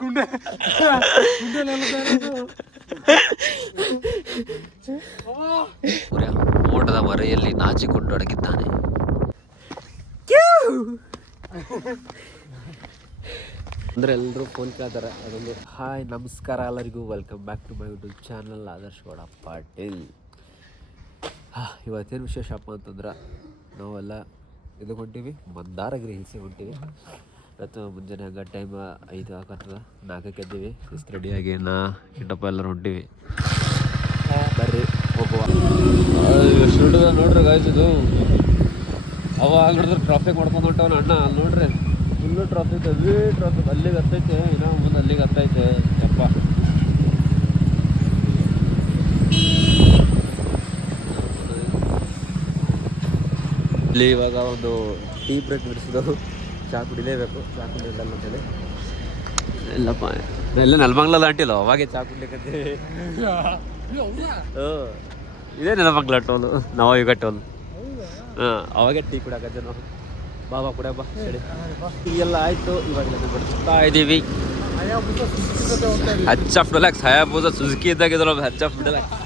ಗುಂಡೆ. ಓಟದ ಮರೆಯಲ್ಲಿ ನಾಚಿಕೊಂಡೊಡಗಿದ್ದಾನೆ ಅಂದ್ರೆ ಎಲ್ಲರೂ ಫೋನ್ ಕೇಳ್ತಾರೆ ಅದೊಂದು ಹಾಯ್ ನಮಸ್ಕಾರ ಎಲ್ಲರಿಗೂ welcome back to my YouTube channel Adarsh Gowda Patil. ಹಾ, ಇವತ್ತೇನು ವಿಶೇಷಪ್ಪ ಅಂತಂದ್ರೆ ನಾವೆಲ್ಲ ಇದು ಹೊಂಟೀವಿ ಮಂದಾರಗಿರಿ ಹಿಲ್ಸಿಗೆ ಹೊಂಟೀವಿ. ಇವತ್ತು ಮುಂಜಾನೆ ಹಂಗೆ ಟೈಮ್ ಐದು ಹಾಕತ್ತದ ನಾಲ್ಕಕ್ಕೆ ಎದ್ದೀವಿ. ರೆಡಿ ರೆಡಿಯಾಗಿ ನಾ ಕಿಟ್ಟಪ್ಪ ಎಲ್ಲರೂ ಹೊಂಟಿವಿ. ಬರ್ರಿ ಹೋಗುವ. ಸ್ಟುಡಿಯೋ ನೋಡ್ರಿ ಗಾಯ್ಸ್ ಇದು. ಅವ ನೋಡಿದ್ರೆ ಟ್ರಾಫಿಕ್ ಮಾಡ್ಕೊಂಡು ಹೊಂಟವನ ಅಣ್ಣ ಅಲ್ಲಿ ನೋಡ್ರಿ. ಫುಲ್ಲು ಟ್ರಾಫಿಕ್ ಹೆವಿ ಟ್ರಾಫಿಕ್ ಅಲ್ಲಿಗೆ ಹತ್ತೈತೆ ಇನ್ನೂ ಮುಂದೆ ಅಲ್ಲಿಗೆ ಹತ್ತೈತೆ. ಯಪ್ಪ. ಇಲ್ಲಿ ಇವಾಗ ಒಂದು ಟೀ ಬ್ರೇಕ್ ಬಿಡಿಸಿದವು ಚಾ ಕುಡಿಲೇಬೇಕು ಚಾ ಕುಡಿಲಿಲ್ಲ ಅಂತೇಳಿ. ಇಲ್ಲಪ್ಪ ಎಲ್ಲ ನೆಲಮಂಗ್ಲ ಅಂಟಿಲ್ಲ ಅವಾಗೆ ಚಾ ಕುಡ್ಲಿಕ್ಕೆ ಹ್ಞೂ? ಇದೇ ನೆಲಮಂಗ್ಲ ಟೋಲು ನಾವು ಈಗ ಟೋಲ್ ಹೌದಾ? ಹಾಂ ಅವಾಗೆ ಟೀ ಕುಡಿಯಾಕತ್ತೆ ನಾವು. ಬಾಬಾ ಕೂಡ ಬಾ ಸರಿ. ಟೀ ಎಲ್ಲ ಆಯಿತು ಇವಾಗ ಬಿಡ್ತಾ ಇದ್ದೀವಿ. ಹಚ್ಚ ಫುಡಲಾಕ್ಸ್ ಹಯಾಬೂಸ ಸುಜುಕಿ ಇದ್ದಾಗ ಇದ್ರಲ್ಲ ಹಚ್ ಫುಡಲಾಕ್ಸ್ ಡಿಲಾಕ್ಸ್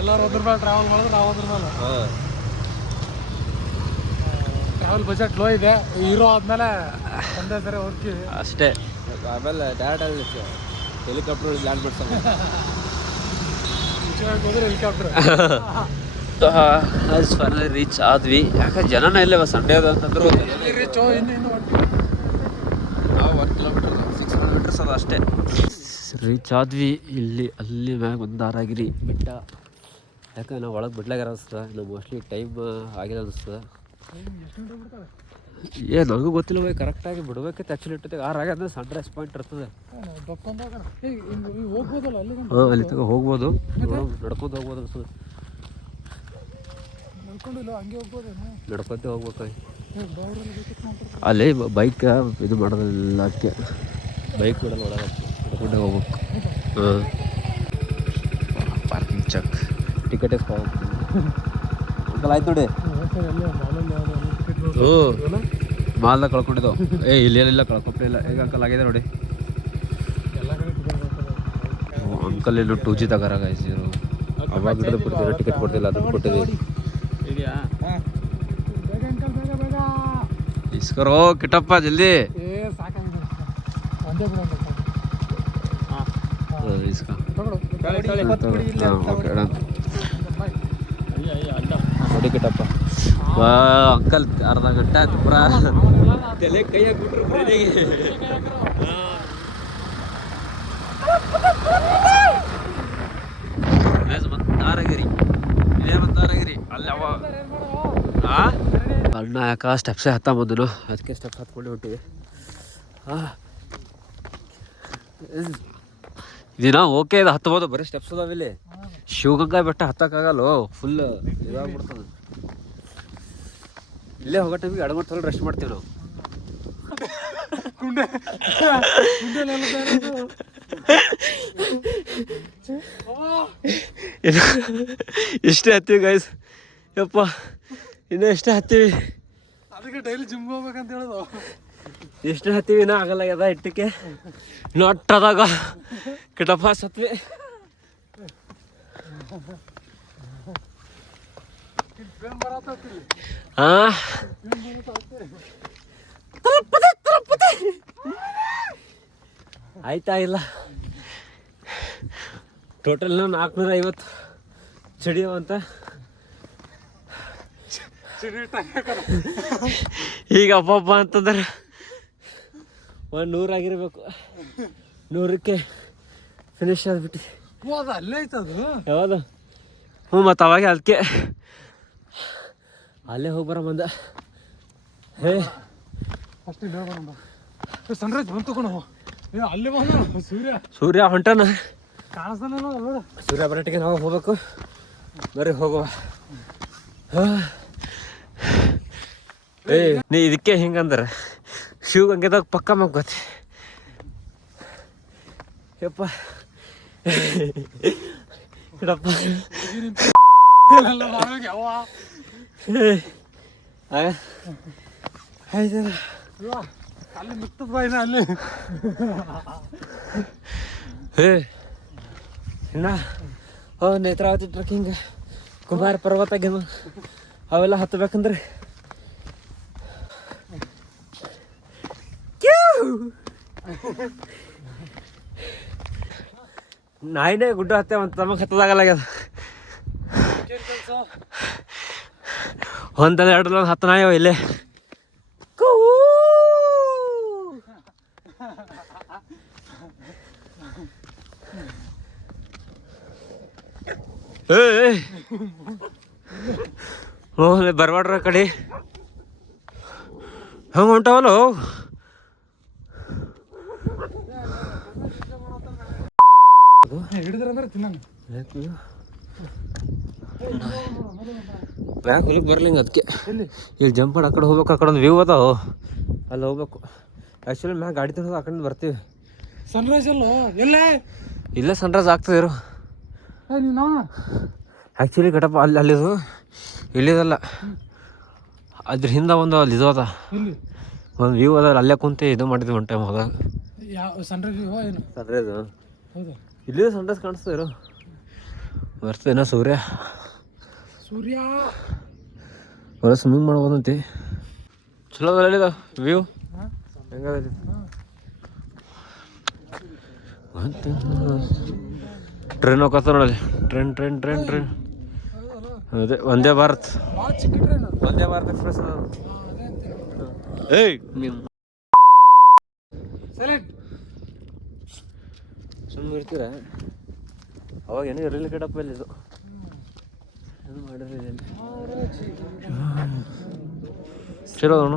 ಎಲ್ಲರೂ ಅದ್ರ ಮೇಲೆ ಟ್ರಾವೆಲ್ ಮಾಡಿದ್ರೆ ನಾವು ಅದ್ರ ಮೇಲೆ. ಟ್ರಾವೆಲ್ ಬಜೆಟ್ ಲೋ ಇದೆ. ಹೀರೋ ಆದ್ಮೇಲೆ ಒಂದೇ ಸರಿ ಹೋಗ್ತೀವಿ. ಅಷ್ಟೇ. ಆಮೇಲೆ ಡೈರೆಕ್ಟ್ ಹೆಲಿಕಾಪ್ಟರ್ ಲ್ಯಾಂಡ್ ನಿಜವಾಗಿ ಹೋದ್ರೆ ಹೆಲಿಕಾಪ್ಟರ್ ಫೈನಲಿ ರೀಚ್ ಆದ್ವಿ. ಯಾಕೆ ಜನನ ಇಲ್ಲವ ಸಂಡೇ ಅದ ಅಂತಂದ್ರು. ರೀಚ್ ಇನ್ನು ಇನ್ನು ಹೊಂಟಿವಿ. ನಾವು ಒಂದು ಕಿಲೋಮೀಟರ್ ಸಿಕ್ಸ್ ಕಿಲೋಮೀಟರ್ಸ್ ಅದ ಅಷ್ಟೇ. ರೀಚ್ ಆದ್ವಿ. ಇಲ್ಲಿ ಅಲ್ಲಿ ಮ್ಯಾಗ ಒಂದಾರಾಗಿರಿ ಬೆಟ್ಟ. ಯಾಕಂದ್ರೆ ನಾವು ಒಳಗೆ ಬಿಡ್ಲಾಗ ಅನಿಸ್ತದೆ ನಾವು ಮೋಸ್ಟ್ಲಿ ಟೈಮ್ ಆಗಿಲ್ಲ ಅನಿಸ್ತದ ಏ ನನಗೂ ಗೊತ್ತಿಲ್ಲ ಬೈ ಕರೆಕ್ಟಾಗಿ ಬಿಡ್ಬೇಕಿತ್ತು ಆ್ಯಕ್ಚುಲಿ ಇಟ್ಟಿದ್ದೆ. ಆರು ಸನ್ ಸನ್ರೈಸ್ ಪಾಯಿಂಟ್ ಇರ್ತದೆ. ಹಾಂ ಅಲ್ಲಿ ಹೋಗ್ಬೋದು. ನಡ್ಕೊಂಡು ಹೋಗ್ಬೋದು ಹಂಗೆ ನಡ್ಕೊಂತ ಹೋಗ್ಬೇಕು. ಅಲ್ಲಿ ಬೈಕ್ ಇದು ಮಾಡೋದಿಲ್ಲ ಅದಕ್ಕೆ ಬೈಕ್ ಬಿಡಲ್ಲ ಒಳಗೆ. ನಡ್ಕೊಂಡೆ ಹೋಗ್ಬೇಕು. ಹಾಂ ಪಾರ್ಕಿಂಗ್ ಚೆಕ್. ಟಿಕೆಟ್ ಅಂಕಲ್ ಆಯ್ತು ನೋಡಿ. ಮಾಲ್ದಾಗ ಕಳ್ಕೊಂಡಿದ್ದವು ಏ ಇಲ್ಲಿ ಇಲ್ಲ. ಕಳ್ಕೊಂಬಿಲ್ಲ ಈಗ ಅಂಕಲ್ ಆಗಿದೆ ನೋಡಿ. ಅಂಕಲ್ ಇಲ್ಲೂ ಟೂ ಜಿ ತಗಾರ ಇವರು. ಅವಾಗ ಹಿಡಿದು ಕೊಡ್ತೀರ? ಟಿಕೆಟ್ ಕೊಡ್ತಿಲ್ಲ ಅದನ್ನು ಕೊಟ್ಟಿದ್ದೀವಿ. ಇಸ್ಕರೋ ಕಿಟ್ಟಪ್ಪ ಜಲ್ದಿ. ನೋಡಿ ಕಿಟ್ಟಪ್ಪ. ಅಂಕಲ್ ಅರ್ಧ ಗಂಟೆ ಆಯ್ತು ಪುರ. ತಲೆ ಕೈ ಹಾಕ್ಬಿಟ್ರು ಅಲ್ಲಿ ಅಣ್ಣ ಯಾಕ ಸ್ಟೆಪ್ಸೇ ಹತ್ತ ಬಂದನು. ಅದಕ್ಕೆ ಸ್ಟೆಪ್ ಹತ್ಕೊಂಡು ಹೊಂಟಿವಿ ಹಾಂ. ದಿನ ಓಕೆ ಇದು, ಹತ್ಬೋದು. ಬರೀ ಸ್ಟೆಪ್ಸ್ ಅದಾವಿಲ್ಲಿ ಶಿವಗಂಗಾ ಬೆಟ್ಟ ಹತ್ತಕ್ಕಾಗಲ್ಲ ಫುಲ್ ಇದಾಗ್ಬಿಡ್ತದೆ. ಇಲ್ಲೇ ಹೋಗೋ ಟೈಮಿಗೆ ಅಡಮಟ್ ತೊಗೊಳ್ಳಿ ರೆಸ್ಟ್ ಮಾಡ್ತೀವಿ ನಾವು. ಇನ್ನು ಇಷ್ಟೇ ಹತ್ತೀವಿ ಗೈಸ್ ಯಪ್ಪ ಇನ್ನೂ ಎಷ್ಟೇ ಹತ್ತೀವಿ? ಅದಕ್ಕೆ ಡೈಲಿ ಜಿಮ್ ಹೋಗ್ಬೇಕಂತ ಹೇಳೋದು. ಎಷ್ಟೇ ಹತ್ತೀವಿ ಇನ್ನೂ ಆಗಲ್ಲ ಇಟ್ಟಕ್ಕೆ. ನೊಟ್ಟದಾಗ ಕಿಟಪ್ಪ ಸತ್ವಿ ಫೇಮ್ ಬರತ್ತೈತಿ ಇಲ್ಲಿ. ಹಾ. ಆಯ್ತಾ ಇಲ್ಲ. ಟೋಟಲ್ ನಾಲ್ಕುನೂರ ಐವತ್ತು ಚಡಿಯವಂತ ಈಗ ಅಬ್ಬಬ್ಬ ಅಂತಂದ್ರೆ ಒಂದು ನೂರಾಗಿರ್ಬೇಕು. ನೂರಕ್ಕೆ ಫಿನಿಶ್ ಆಗ್ಬಿಟ್ಟಿ ಯಾವುದು? ಹ್ಞೂ ಮತ್ತು ಅವಾಗ ಅದಕ್ಕೆ ಅಲ್ಲೇ ಹೋಗಿ ಬರೋ ಬಂದ ಹೇ. ಅಷ್ಟು ಇಲ್ಲಿ ಹೋಗೋಣ ಸನ್ರೈಸ್ ಬಂತು ತಗೊಂಡು ಏ ಅಲ್ಲಿ ಬಂದ ಸೂರ್ಯ. ಸೂರ್ಯ ಹೊಂಟನ. ಕಾಣಿಸ್ತಾನ ಸೂರ್ಯ ಬರಟಿಗೆ ನಾವು ಹೋಗ್ಬೇಕು. ಬರೀ ಹೋಗುವ. ಏ ನೀ ಇದಕ್ಕೆ ಹಿಂಗಂದ್ರೆ ಶಿವಗಂಗೆದಾಗ ಪಕ್ಕ ಮಗ್ಕೋತಿ ಯಪ್ಪ. ಇಡಪ್ಪ ಅಲ್ಲಿ ಮಿಕ್ತದ ಬಾಯಿನ ಅಲ್ಲಿ. ಹೇ ಇನ್ನ ಓ ನೇತ್ರಾವತಿ ಟ್ರಕ್ಕಿಂಗ್ ಕುಮಾರ ಪರ್ವತ ಗೆಮ ಅವೆಲ್ಲ ಹತ್ತಬೇಕಂದ್ರೆ. ನಾಯಿನೇ ಗುಡ್ಡ ಹತ್ತೆ ಒಂದು ತಮಗೆ ಹತ್ತದಾಗಲ್ಲಾಗ್ಯದ ಒಂದಲ್ಲ ಎರಡಲ್ಲ ಒಂದು ಹತ್ತು ನಾಯವ ಇಲ್ಲೇ. ಓ ಬರ್ಬಾಡ್ರ ಕಡೆ. ಹಂಗೆ ಹೊಂಟವಲ್ಲ ಹಿಡಿದ್ರ ಅಂದ್ರೆ ಬ್ಯಾಕ್ ಹೊಲಕ್ಕೆ ಬರಲಿಂಗ ಅದಕ್ಕೆ. ಇಲ್ಲಿ ಜಂಪ್ ಮಾಡಿ ಆ ಕಡೆ ಹೋಗ್ಬೇಕು ಆ ಕಡೆ ಒಂದು ವ್ಯೂ ಅದಾವ ಅಲ್ಲಿ ಹೋಗ್ಬೇಕು. ಆ್ಯಕ್ಚುಲಿ ಮ್ಯಾಗ ಗಾಡಿ ತಗೊಂಡು ಆ ಕಡೆ ಬರ್ತೀವಿ. ಸನ್ರೈಸ್ ಅಲ್ಲೋ? ಎಲ್ಲೇ? ಇಲ್ಲೇ ಸನ್ರೈಸ್ ಆಗ್ತದೆ ಇರು. ಆ್ಯಕ್ಚುಲಿ ಘಟಪ್ಪ ಅಲ್ಲಿ ಅಲ್ಲಿದು ಇಲ್ಲಿದಲ್ಲ. ಅದ್ರ ಹಿಂದೆ ಒಂದು ಅಲ್ಲಿ ಇದು ಅದ. ಒಂದು ವ್ಯೂ ಅದ ಅಲ್ಲೇ ಕುಂತೆ ಇದು ಮಾಡಿದ್ವಿ ಒನ್ ಟೈಮ್ ಹೋದಾಗ. ಸನ್ರೈಸ್ ಇಲ್ಲೇ ಸನ್ರೈಸ್ ಕಾಣಿಸ್ತದೆ ಇರು. ಬರ್ತೇನೋ ಸೂರ್ಯ. ಸೂರ್ಯ. ಹೊರ ಸ್ವಿಮ್ಮಿಂಗ್ ಮಾಡ್ಬೋದಂತೆ. ಚಲೋ ಅದ ವ್ಯೂ ಹೆಂಗದ ಟ್ರೈನ್ ಹೋಗತ್ತ ನೋಡಲ್ಲಿ ಟ್ರೈನ್ ಟ್ರೈನ್ ಟ್ರೈನ್ ಟ್ರೈನ್ ಅದೇ ವಂದೇ ಭಾರತ್. ವಂದೇ ಭಾರತ್ ಎಕ್ಸ್ಪ್ರೆಸ್ ಏಯ್ ಸುಮ್ಮನೆ ಇರ್ತೀರ ಅವಾಗ ಏನೋ ಇರಲಿಲ್ಲ ಕಡಪ್ಪ ಇಲ್ಲಿ ಇದು? ಚಲೋ ಅಣ್ಣ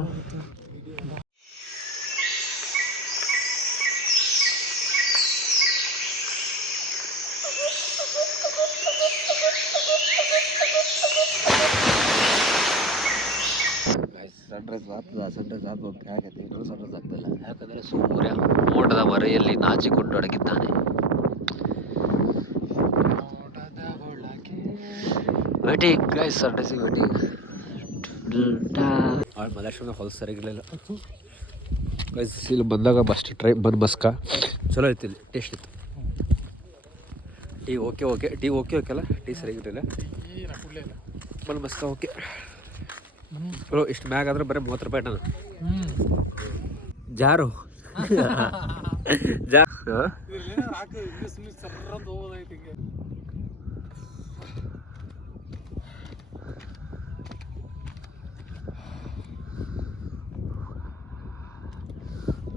ಸನ್ರೈಸ್ ಆಗ್ತದ ಸನ್ರೈಸ್ ಆಗ್ಬೇಕು. ಯಾಕಂದ್ರೆ ಇನ್ನೊಂದು ಸನ್ರೈಸ್ ಆಗ್ತಿಲ್ಲ. ಯಾಕಂದರೆ ಸೂರ್ಯ ಓಟದ ಮರೆಯಲ್ಲಿ ನಾಚಿಕೊಂಡು ಅಡಗಿದ್ದಾನೆ. ವೇಟಿಂಗ್ ಗೈಸ್ ಸನ್ರೈಸಿಗೆ ವೇಟಿಂಗ್ ಆಳ್ ಮಲೇಶ್ವರ ಹೊಲ್ಸ್ ಸರಿಗಿರಲಿಲ್ಲ ಗೈಸ್ ಇಲ್ಲಿ ಬಂದಾಗ ಬಸ್ ಟ್ರೈ ಬಂದು ಬಸ್ಕ ಚಲೋ ಐತಿ ಇಲ್ಲಿ ಟೇಸ್ಟ್ ಇತ್ತು tea okay okay tea okay okay ಅಲ್ಲ? ಟೀ ಸರಿಗಿರಲಿಲ್ಲ ಏನ ಕುಡ್ಲೇ ಇಲ್ಲ ಬಂದು ಬಸ್ಕ ಓಕೆ ಚಲೋ ಇಷ್ಟು ಮ್ಯಾಗ ಆದ್ರೆ ಬರೀ ಮೂವತ್ತು ರೂಪಾಯಿ ಅಣ್ಣ ಜಾರು. ಜಾರು. ಜಾ ಹಾಂ ಇದ್ರಲ್ಲಿ ಹಾಕು ಇಂಗ್ಲೀಷ್ ಮಿಸ್ ಸರ್ರಂತ ಹೋಗೋದೈತಿ ಈಗ ದೀವಾರ ಅಸಲ ಸೌದ ಇಲ್ಲೇ ಇಲ್ಲ, ಅದೇನ ಕರಡಿ ಗಿರಡಿ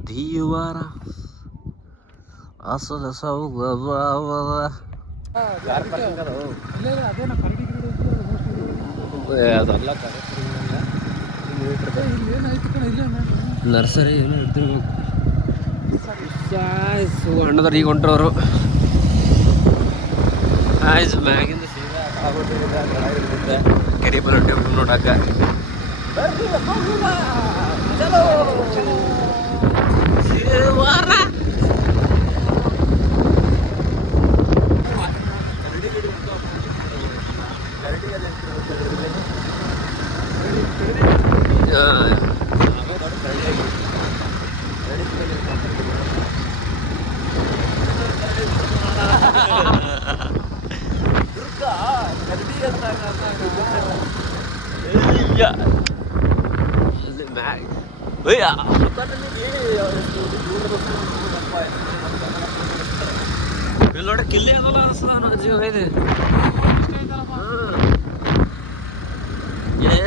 ಕಣ ಇಲ್ಲೇ ನಾನು ನರ್ಸರಿ ಏನೋ ಸಾಯ್ಸು ಅಣ್ಣದವ್ರು ಈಗ ಹೊಂಟ್ರವರು. ಆಯ್ತು ಮ್ಯಾಗಿಂದ ಸೀದಾ ಕೆಳಗಿಂದ ಕೆರೆ ಬರೋ ஓரா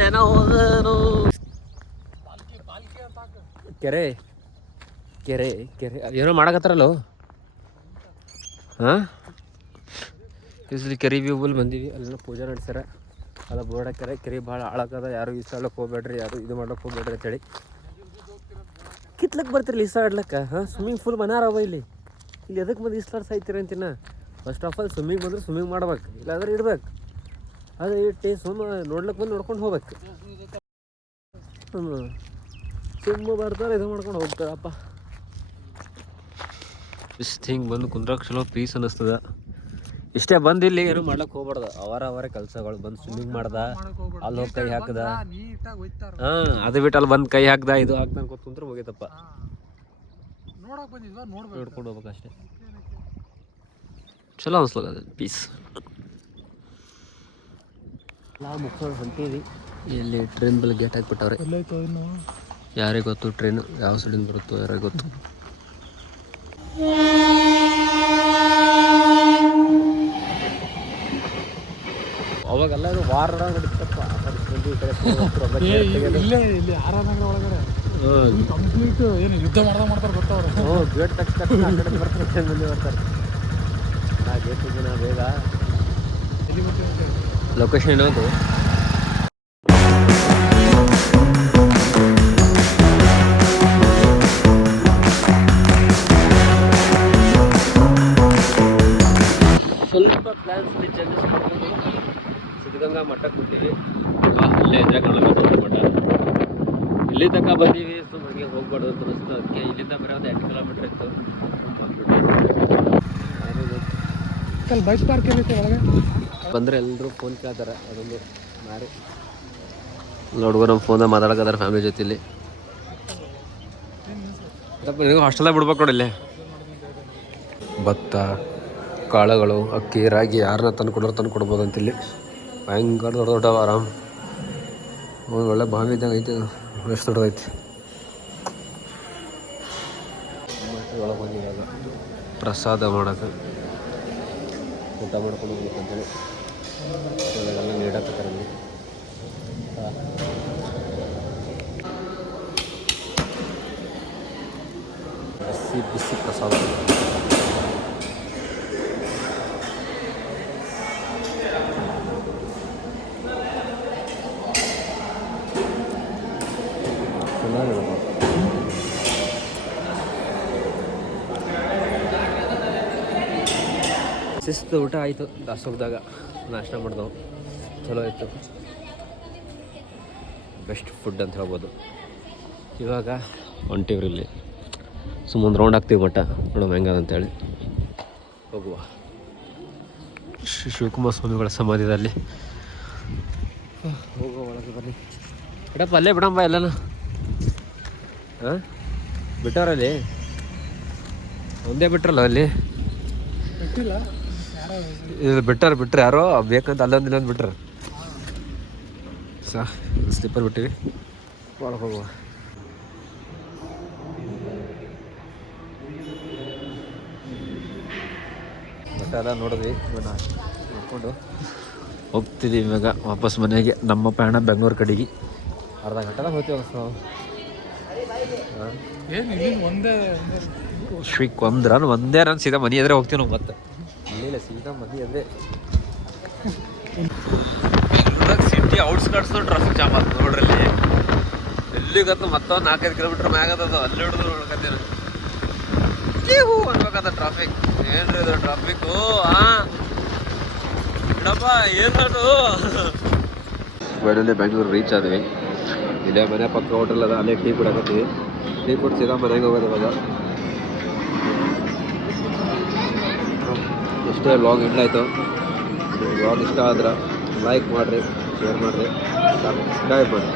ಏನೋ ಕೆರೆ ಕೆರೆ ಕೆರೆ. ಏನೋ ಮಾಡಕತ್ತಾರಲ್ಲೋ? ಹಾಂ? ಕೆರೆ ಬಿ ಬಲ್ಲಿ ಬಂದೀವಿ. ಅಲ್ಲೆಲ್ಲ ಪೂಜೆ ನಡೆಸ್ಯಾರ. ಅಲ್ಲ ಬೋರ್ಡ ಕೆರೆ ಕೆರೆ ಭಾಳ ಆಳಕ್ಕದ ಯಾರು ಈಸಾಡ್ಲಕ್ಕೆ ಹೋಗ್ಬೇಡ್ರಿ, ಯಾರು ಇದು ಮಾಡೋಕೆ ಹೋಗ್ಬೇಡ್ರಿ ಅಂತೇಳಿ. ಕಿತ್ಲಕ್ಕೆ ಬರ್ತಿರಲಿ ಈಸಾಡ್ಲಕ್ಕ ಹಾಂ ಸ್ವಿಮ್ಮಿಂಗ್ ಫುಲ್ ಮನಾರವ ಇಲ್ಲಿ. ಇಲ್ಲಿ ಎದಕ್ಕೆ ಬಂದು ಈಸ್ಲಾಡ್ ಅಂತಿನ? ಫಸ್ಟ್ ಆಫ್ ಆಲ್ ಸ್ವಿಮ್ಮಿಂಗ್ ಬಂದ್ರೆ ಸ್ವಿಮ್ಮಿಂಗ್ ಮಾಡ್ಬೇಕು, ಇಲ್ಲಾಂದ್ರೆ ಇಡ್ಬೇಕು. ಅದು ಇಟ್ಟು ಸುಮ್ಮ ನೋಡ್ಲಿಕ್ಕೆ ಬಂದು ನೋಡ್ಕೊಂಡು ಹೋಗ್ಬೇಕು. ಸುಮ್ಮ ಬರ್ತಾರೆ, ಇದು ಮಾಡ್ಕೊಂಡು ಹೋಗ್ತಾರಪ್ಪ ಇಷ್ಟು ಹಿಂಗೆ ಬಂದು ಕುಂದ್ರಕ್ಕೆ ಚಲೋ ಪೀಸ್ ಅನ್ನಿಸ್ತದ. ಇಷ್ಟೇ ಬಂದು ಇಲ್ಲಿ. ಏನು ಮಾಡ್ಲಿಕ್ಕೆ ಹೋಗ್ಬಾರ್ದು. ಅವರ ಅವರ ಕೆಲಸಗಳು ಬಂದು ಸ್ವಿಮ್ಮಿಂಗ್ ಮಾಡ್ದ. ಅಲ್ಲಿ ಹೋಗಿ ಕೈ ಹಾಕದ. ಹಾ ಅದು ಬಿಟ್ಟು ಅಲ್ಲಿ ಬಂದು ಕೈ ಹಾಕ್ದ ಇದು ಹಾಕ್ದ ಅನ್ಕೊತ ಕುಂತ್ರೆ ಮುಗಿತಪ್ಪ. ನೋಡ್ಕೊಂಡು ಹೋಗ್ಬೇಕು ಅಷ್ಟೇ. ಚಲೋ ಅನ್ಸ್ಲದ ಪೀಸ್ ಮುಗ್ಸ್ಕೊಂಡು ಹೊಂಟೀವಿ. ಇಲ್ಲಿ ಟ್ರೈನ್ ಬಲ್ಲಿ ಗೇಟ್ ಹಾಕ್ಬಿಟ್ಟವ್ರೆ. ಯಾರಿಗೆ ಗೊತ್ತು ಟ್ರೈನ್ ಯಾವ ಸೈಡಿಂದ ಬರುತ್ತೋ ಯಾರಿಗೆ ಗೊತ್ತು ಅವಾಗೆಲ್ಲ ಇದು ವಾರ ನಡೀತಪ್ಪ ಆ ಕಡೆ ಬಂದು ಈ ಕಡೆ ಹೋಗ್ತಿರೋ ಒಬ್ಬ ಏ, ಇಲ್ಲೇ ಇಲ್ಲಿ ಆರಾಧನಗರ ಒಳಗಡೆ. ಕಂಪ್ಲೀಟ್ ಏನು ಯುದ್ಧ ಮಾಡ್ದ ಮಾಡ್ತಾರೆ ಗೊತ್ತವ್ರು ಹ್ಞೂ ಗೇಟ್ ತಕ್ಷಣ ತಕ್ಷಣ ಆ ಕಡೆ ಬರ್ತಾರೆ ನಾ ಗೇಟ್ ಬೇಗ. ಎಲ್ಲಿ ಲೊಕೇಶನ್ ಏನದು? ಬಿಟ್ಟಿವಿ ಅಲ್ಲೇ ಇದ್ರೆ ಕಳ್ಳಗಟ್ಟ ಮಠ ಇಲ್ಲಿ ತನಕ ಬಂದೀವಿ ಸುಮ್ಮನೆ ಹಾಗೆ ಹೋಗ್ಬಾರ್ದು ಅಂತ ಅನಿಸ್ತು ಅದಕ್ಕೆ ಇಲ್ಲಿಂದ ಬರೋದು ಒಂದು ಎಂಟು ಕಿಲೋಮೀಟ್ರ್ ಇತ್ತು. ಬೈಕ್ ಪಾರ್ಕ್ ಏನೈತೆ ಒಳಗೆ? ಬಂದರೆ ಎಲ್ಲರೂ ಫೋನ್ ಕೇಳ್ತಾರೆ ಅದೊಂದು ಮಾರಿ. ಹುಡುಗರು ನಮ್ಮ ಫೋನ್ದಾಗ ಮಾತಾಡಕತ್ತಾರ ಫ್ಯಾಮಿಲಿ ಜೊತೆಲಿ. ಇಲ್ಲಿ ಹಾಸ್ಟೆಲ್ದಾಗ ಬಿಡ್ಬೇಕು ನೋಡಿ ಇಲ್ಲೇ. ಭತ್ತ ಕಾಳುಗಳು ಅಕ್ಕಿ ರಾಗಿ ಯಾರನ್ನ ತಂದು ಕೊಡೋರು ತಂದು ಕೊಡ್ಬೋದು ಅಂತಿಲ್ಲಿ. ಭಯಂಕರ ದೊಡ್ಡ ದೊಡ್ಡವ ಆರಾಮ್ ಒಂದು ಒಳ್ಳೆ ಬಾವಿ ಇದ್ದಂಗೆ ಐತೆ. ಎಷ್ಟು ದೊಡ್ಡದೈತಿ ಒಳಗೆ ಬಂದು ಇವಾಗ. ಪ್ರಸಾದ ಮಾಡೋದು ಊಟ ಮಾಡ್ಕೊಂಡು ಹೋಗ್ಬೇಕಂತೇಳಿ. ಎಲ್ಲ ನೀಡಾಕತ್ತಾರ ಅಲ್ಲಿ. ಬಿಸಿ ಬಿಸಿ ಪ್ರಸಾದ. ಶಿಸ್ತು ಊಟ ಆಯಿತು. ದಾಸೋಗದಾಗ ನಾಷ್ಟ ಮಾಡಿದವು ಚಲೋ ಆಯಿತು. ಬೆಸ್ಟ್ ಫುಡ್ ಅಂತ ಹೇಳ್ಬೋದು. ಇವಾಗ ಹೊಂಟಿವ್ರಿ ಇಲ್ಲಿ. ಸುಮ್ಮನೆ ರೌಂಡ್ ಆಗ್ತೀವಿ ಮಟ್ಟ ನೋಡೋಣ ಹೆಂಗದ ಅಂತೇಳಿ. ಹೋಗುವ. ಶಿವಕುಮಾರ್ ಸ್ವಾಮಿಗಳ ಸಮಾಧಿದಲ್ಲಿ. ಹೋಗುವ ಒಳಗೆ ಬನ್ನಿ. ಬಿಡಪ್ಪ ಅಲ್ಲೇ ಬಿಡಂಬ ಎಲ್ಲನ. ಹಾಂ ಬಿಟ್ಟವ್ರಲ್ಲಿ ಒಂದೇ ಬಿಟ್ರಲ್ಲ ಅಲ್ಲಿ? ಇದು ಬಿಟ್ಟಾರ ಬಿಟ್ರೆ ಯಾರೋ ಬೇಕಂತ ಅಲ್ಲೊಂದು ಇಲ್ಲೊಂದು ಬಿಟ್ರೆ. ಸಾ ಸ್ಲಿಪ್ಪರ್ ಬಿಟ್ಟಿವಿ. ಒಳಗೆ ಹೋಗುವ. ಬಟ್ಟೆ ಎಲ್ಲ ನೋಡಿದ್ವಿ ಇವನ್ನ ನೋಡ್ಕೊಂಡು ಹೋಗ್ತಿದ್ದೀವಿ ಇವಾಗ ವಾಪಸ್ ಮನೆಗೆ. ನಮ್ಮ ಪ್ರಯಾಣ ಬೆಂಗಳೂರು ಕಡೆಗೆ. ಅರ್ಧ ಗಂಟೆ ಹೋಗ್ತೀವಿ ನಾವು. ಇಲ್ಲಿ ಒಂದೇ ಕೊಂದ್ರ ಒಂದೇ ರನ್ ಸೀದಾ ಮನೆ ಎದ್ರೆ ಹೋಗ್ತೀವಿ ನಾವು ಮತ್ತೆ. ಇಲ್ಲ ಸೀದಾ ಮನೆ ಅದೇ ಸಿಟಿ ಔಟ್ಸ್ಕಟ್ಸ್ ಟ್ರಾಫಿಕ್ ಜಾಮ್ ಆಗ್ತದೆ ನೋಡ್ರಿ ಅಲ್ಲಿ. ಎಲ್ಲಿಗತ್ತು ಮತ್ತೊಂದು ನಾಲ್ಕೈದು ಕಿಲೋಮೀಟರ್ ಮ್ಯಾಗದ ಅಲ್ಲಿ ಹಿಡಿದು ನೋಡ್ಕತ್ತೀನಿ ಹೂ ಅನ್ಬೇಕದ ಟ್ರಾಫಿಕ್ ಏನ್ರಿ ಇದು ಟ್ರಾಫಿಕ್ಕು ಆ? ಬಿಡಪ್ಪ ಏನು ಬೆಂಗಳೂರು ರೀಚ್ ಆದ್ವಿ. ಇಲ್ಲೇ ಮನೆ ಪಕ್ಕ ಹೋಟೆಲ್ ಅದ ಅಲ್ಲೇ ಟೀ ಕುಡಕತ್ತೀವಿ ಟೀ ಸೀದಾ ಮನೆಗೆ ಹೋಗೋದು ಇವಾಗ. ಇಷ್ಟೇ ಲಾಗ್ ಎಂಡ್ ಆಯಿತು. ಲಾಗ್ ಇಷ್ಟ ಆದ್ರೆ ಲೈಕ್ ಮಾಡಿರಿ ಶೇರ್ ಮಾಡಿರಿ ಸಬ್ಸ್ಕ್ರೈಬ್ ಮಾಡಿ